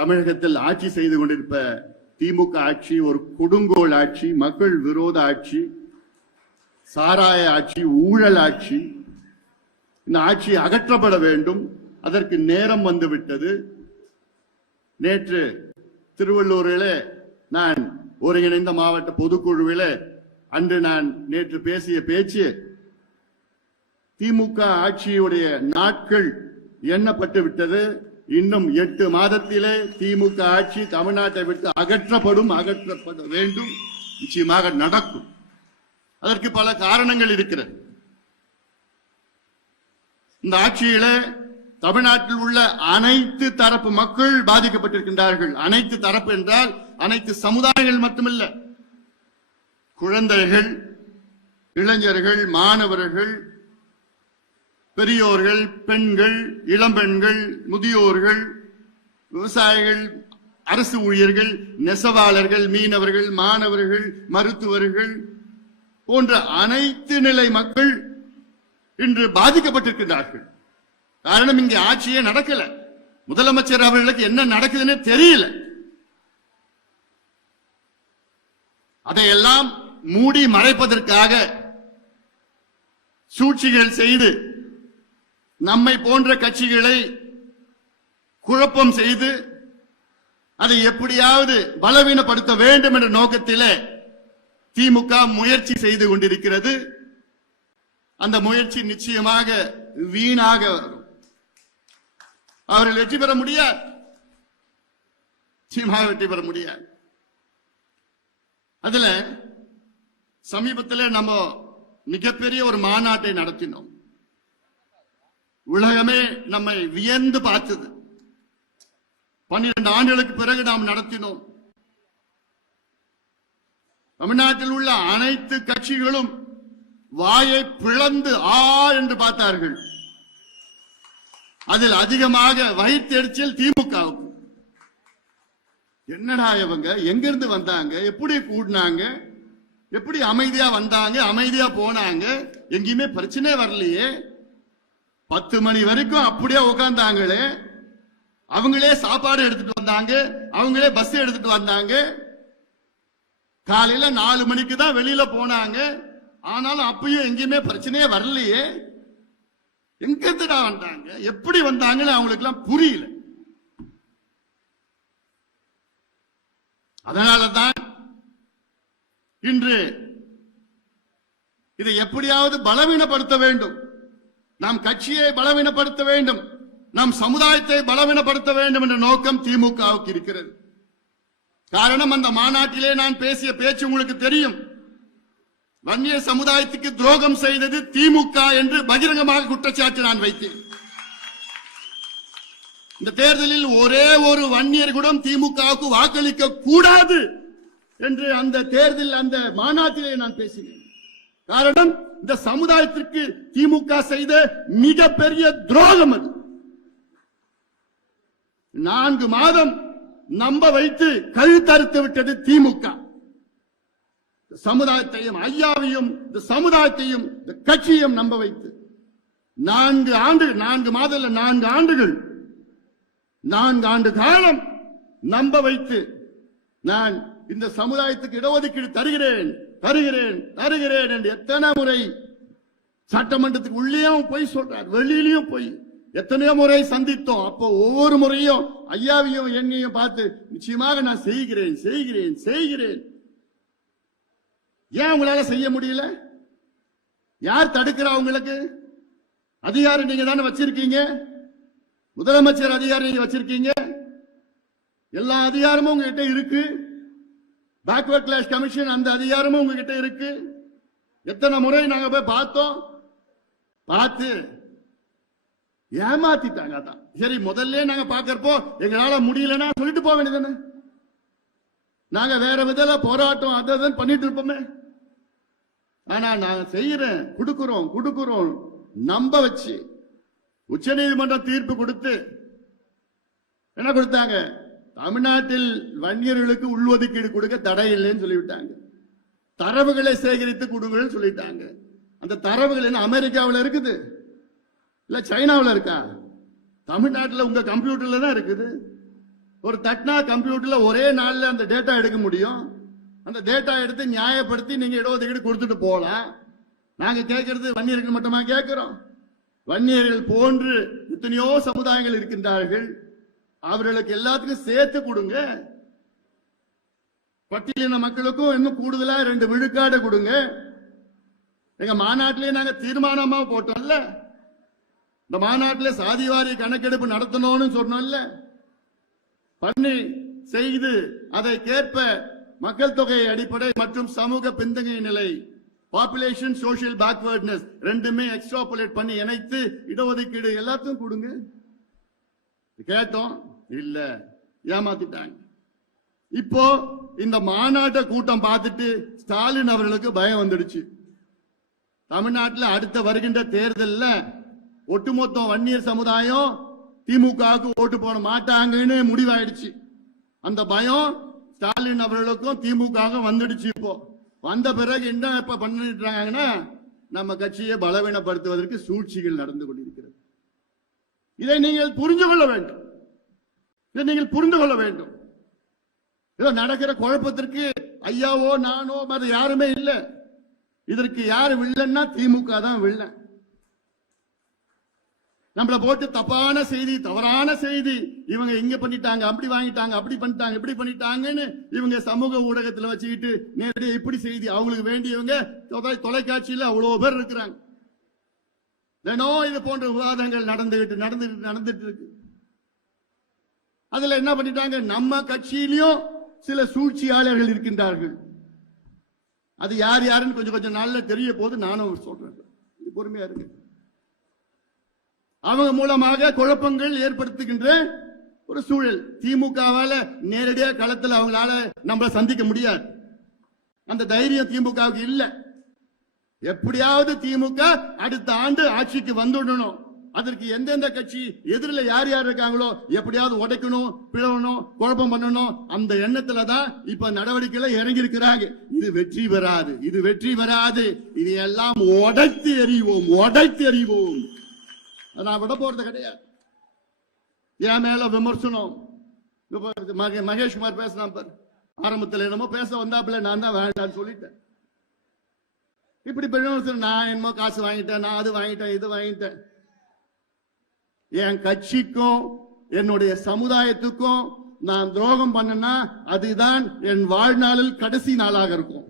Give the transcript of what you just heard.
தமிழகத்தில் ஆட்சி செய்து கொண்டிருப்ப திமுக ஆட்சி ஒரு கொடுங்கோல் ஆட்சி, மக்கள் விரோத ஆட்சி, சாராய ஆட்சி, ஊழல் ஆட்சி. இந்த ஆட்சி அகற்றப்பட வேண்டும். அதற்கு நேரம் வந்துவிட்டது. நேற்று திருவள்ளூரில் நான் ஒருங்கிணைந்த மாவட்ட பொதுக்குழுவில் அன்று நான் நேற்று பேசிய பேச்சு, திமுக ஆட்சியுடைய நாட்கள் எண்ணப்பட்டு விட்டது. இன்னும் 8 மாதத்திலே திமுக ஆட்சி தமிழ்நாட்டை விட்டு அகற்றப்பட வேண்டும். நிச்சயமாக நடக்கும். அதற்கு பல காரணங்கள் இருக்கிறது. இந்த ஆட்சியில தமிழ்நாட்டில் உள்ள அனைத்து தரப்பு மக்கள் பாதிக்கப்பட்டிருக்கின்றார்கள். அனைத்து தரப்பு என்றால் அனைத்து சமுதாயங்கள் மட்டுமல்ல, குழந்தைகள், இளைஞர்கள், மாணவர்கள், பெரியோர்கள், பெண்கள், இளம்பெண்கள், முதியோர்கள், விவசாயிகள், அரசு ஊழியர்கள், நெசவாளர்கள், மீனவர்கள், மாணவர்கள், மருத்துவர்கள் போன்ற அனைத்து நிலை மக்கள் இன்று பாதிக்கப்பட்டிருக்கிறார்கள். காரணம், இங்கே ஆட்சியே நடக்கல. முதலமைச்சர் அவர்களுக்கு என்ன நடக்குதுன்னு தெரியல. அதையெல்லாம் மூடி மறைப்பதற்காக சூழ்ச்சிகள் செய்து நம்மை போன்ற கட்சிகளை குழப்பம் செய்து அதை எப்படியாவது பலவீனப்படுத்த வேண்டும் என்ற நோக்கத்திலே திமுக முயற்சி செய்து கொண்டிருக்கிறது. அந்த முயற்சி நிச்சயமாக வீணாக வரும். அவர்கள் வெற்றி பெற முடியாது. நிச்சயமாக வெற்றி பெற முடியாது. அதுல சமீபத்தில் நம்ம மிகப்பெரிய ஒரு மாநாட்டை நடத்தினோம். உலகமே நம்மை வியந்து பார்த்தது. 12 ஆண்டுகளுக்கு பிறகு நாம் நடத்தினோம். தமிழ்நாட்டில் உள்ள அனைத்து கட்சிகளும் வாயை பிளந்து ஆ என்று பார்த்தார்கள். அதில் அதிகமாக வயிற்றெரிச்சல் திமுகவுக்கு. என்னடா இவங்க எங்கிருந்து வந்தாங்க, எப்படி கூடினாங்க, எப்படி அமைதியா வந்தாங்க, அமைதியா போனாங்க, எங்கேயுமே பிரச்சனை வரலையே, 10 மணி வரைக்கும் அப்படியே உட்கார்ந்தாங்களே, அவங்களே சாப்பாடு எடுத்துட்டு வந்தாங்க, அவங்களே பஸ் எடுத்துட்டு வந்தாங்க, காலையில 4 மணிக்கு தான் வெளியில போனாங்க, ஆனாலும் அப்பயும் எங்கேயுமே பிரச்சனையே வரலையே, எங்கிருந்துடா வந்தாங்க, எப்படி வந்தாங்கன்னு அவங்களுக்கு எல்லாம் புரியல. அதனாலதான் இன்று இதை எப்படியாவது பலவீனப்படுத்த வேண்டும். நாம் கட்சியை பலவீனப்படுத்த வேண்டும், நம் சமுதாயத்தை பலவீனப்படுத்த வேண்டும் என்ற நோக்கம் திமுகவுக்கு இருக்கிறது. காரணம், அந்த மாநாட்டிலே நான் பேசிய பேச்சு உங்களுக்கு தெரியும். வன்னிய சமுதாயத்துக்கு துரோகம் செய்தது திமுக என்று பகிரங்கமாக குற்றச்சாட்டு நான் வைத்தேன். இந்த தேர்தலில் ஒரே ஒரு வன்னியர் கூட திமுகவுக்கு வாக்களிக்க கூடாது என்று அந்த தேர்தல் அந்த மாநாட்டிலே நான் பேசினேன். காரணம், இந்த சமுதாயத்திற்கு திமுக செய்த மிகப்பெரிய துரோகம் அது. 4 மாதம் நம்ப வைத்து கழுத்தறுத்து விட்டது திமுக. சமுதாயத்தையும், ஐயாவையும், இந்த சமுதாயத்தையும், இந்த கட்சியையும் நம்ப வைத்து 4 ஆண்டுகள் 4 ஆண்டு காலம் நம்ப வைத்து, நான் இந்த சமுதாயத்துக்கு இடஒதுக்கீடு தருகிறேன் என்று எத்தனை முறை சட்டமன்றத்துக்கு உள்ளேயும் போய் சொல்றார், வெளியிலையும் போய் எத்தனையோ முறை சந்தித்தோம். அப்போ ஒவ்வொரு முறையும் ஐயாவையும் என்னையும் பார்த்து நிச்சயமாக நான் செய்கிறேன். ஏன் உங்களால செய்ய முடியல? யார் தடுக்கிறா? உங்களுக்கு அதிகாரம் நீங்க தானே வச்சிருக்கீங்க. முதலமைச்சர் அதிகாரம் நீங்க வச்சிருக்கீங்க. எல்லா அதிகாரமும் உங்ககிட்ட இருக்கு. பேக்வர்ட் கிளாஸ் கமிஷன் அந்த அதிகாரமும் உங்ககிட்ட இருக்கு. எத்தனை முறை நாங்க போய் பார்த்தோம், பார்த்து ஏமாத்திட்டாங்க. அதான் சரி, முதல்ல நாங்க பாக்கிறப்போ எங்களால முடியலன்னா சொல்லிட்டு போக வேண்டியதானே. நாங்க வேற விதத்துல போராட்டம் அதான் பண்ணிட்டு இருப்போமே. ஆனா நாங்க செய்யறேன், கொடுக்கிறோம் நம்ப வச்சு உச்ச நீதிமன்றம் தீர்ப்பு கொடுத்து என்ன கொடுத்தாங்க? தமிழ்நாட்டில் வன்னியர்களுக்கு உள்ஒதுக்கீடு கொடுக்க தடை இல்லைன்னு சொல்லிவிட்டாங்க. தரவுகளை சேகரித்து கொடுங்கன்னு சொல்லிட்டாங்க. அந்த தரவுகள் என்ன அமெரிக்காவில் இருக்குது, இல்ல சைனாவில் இருக்கா? தமிழ்நாட்டில் உங்க கம்ப்யூட்டர்ல தான் இருக்குது. ஒரு தட்னா கம்ப்யூட்டர்ல ஒரே நாள்ல அந்த டேட்டா எடுக்க முடியும். அந்த டேட்டா எடுத்து நியாயப்படுத்தி நீங்க இடஒதுக்கீடு கொடுத்துட்டு போகலாம். நாங்க கேட்கறது வன்னியர்கள் மட்டுமா கேட்கிறோம்? வன்னியர்கள் போன்று எத்தனையோ சமுதாயங்கள் இருக்கின்றார்கள். அவர்களுக்கு எல்லாத்துக்கும் சேர்த்து கொடுங்க. பட்டியலின மக்களுக்கும் இன்னும் கூடுதலா 2 விழுக்காடு கொடுங்க. எங்க மாநாட்டிலே நாங்க தீர்மானமா போட்டோம்ல, இந்த மாநாட்டிலே சாதிவாரி கணக்கெடுப்பு நடத்தணும்னு சொன்னோம்ல. பண்ணி செய்து அதை கேட்ப மக்கள் தொகை அடிப்படை மற்றும் சமூக பின்தங்கிய நிலை, பாப்புலேஷன் சோசியல் பேக்வர்ட்னஸ் ரெண்டுமே எக்ஸ்ட்ராபுலேட் பண்ணி இணைத்து இடஒதுக்கீடு எல்லாத்தையும் கொடுங்க. கேட்டோம், இல்ல, ஏமாத்திட்டாங்க. இப்போ இந்த மாநாட்ட கூட்டம் பார்த்துட்டு ஸ்டாலின் அவர்களுக்கு பயம் வந்துடுச்சு. தமிழ்நாட்டில் அடுத்த வருகின்ற தேர்தலில் ஒட்டுமொத்த வன்னியர் சமுதாயம் திமுகவுக்கு ஓட்டு போட மாட்டாங்கன்னு முடிவாயிடுச்சு. அந்த பயம் ஸ்டாலின் அவர்களுக்கும் திமுக வந்துடுச்சு. இப்போ வந்த பிறகு என்ன இப்ப பண்ணிட்டாங்கன்னா, நம்ம கட்சியை பலவீனப்படுத்துவதற்கு சூழ்ச்சிகள் நடந்து கொண்டிருக்கிறது. இதை நீங்கள் புரிந்து கொள்ள வேண்டும். இதை நீங்கள் புரிந்து கொள்ள வேண்டும். இதோ நடக்கிற குழப்பத்திற்கு ஐயாவோ நானோ மற்ற யாருமே இல்லை. இதற்கு யாரு வில்லன்னா திமுக தான் வில்லன். நம்மள போட்டு தப்பான செய்தி, தவறான செய்தி, இவங்க இங்க பண்ணிட்டாங்க, அப்படி வாங்கிட்டாங்க, அப்படி பண்ணிட்டாங்க, இப்படி பண்ணிட்டாங்கன்னு இவங்க சமூக ஊடகத்தில் வச்சுக்கிட்டு நேரடியாக இப்படி செய்தி அவங்களுக்கு வேண்டியவங்க தொலைக்காட்சியில் அவ்வளவு பேர் இருக்கிறாங்க. தினம் இது போன்ற விவாதங்கள் நடந்துட்டு இருக்கு. அதுல என்ன பண்ணிட்டாங்க, நம்ம கட்சியிலையும் சில சூழ்ச்சியாளர்கள் இருக்கின்றார்கள். அது யார் யாருன்னு கொஞ்சம் நாள்ல தெரிய போது நானும் சொல்றேன். பொறுமையா இருக்கு. அவங்க மூலமாக குழப்பங்கள் ஏற்படுத்துகின்ற ஒரு சூழல். திமுகவால நேரடியாக களத்தில் அவங்களால நம்மள சந்திக்க முடியாது. அந்த தைரியம் திமுகவுக்கு இல்ல. எப்படியாவது திமுக அடுத்த ஆண்டு ஆட்சிக்கு வந்துடணும். அதற்கு எந்தெந்த கட்சி எதிரில் யார் யார் இருக்காங்களோ எப்படியாவது உடைக்கணும், பிளவணும், குழப்பம் பண்ணணும், அந்த எண்ணத்துல தான் இப்ப நடவடிக்கையில இறங்கி இருக்கிறாங்க. இது வெற்றி பெறாது, இது வெற்றி பெறாது. இது எல்லாம் உடைத்து எறிவோம், உடைத்து எறிவோம். நான் விட போறது கிடையாது. என் மேல விமர்சனம் மகேஷ்குமார் பேசினான் பாரு, ஆரம்பத்தில் என்னமோ பேச வந்தாப்புல நான் தான் வேண்டான்னு சொல்லிட்டேன். இப்படி நான் என்னமோ காசு வாங்கிட்டேன், நான் அது வாங்கிட்டேன், இது வாங்கிட்டேன். என் கட்சிக்கும் என்னுடைய சமுதாயத்துக்கும் நான் துரோகம் பண்ணனா அதுதான் என் வாழ்நாளில் கடைசி நாளாக இருக்கும்.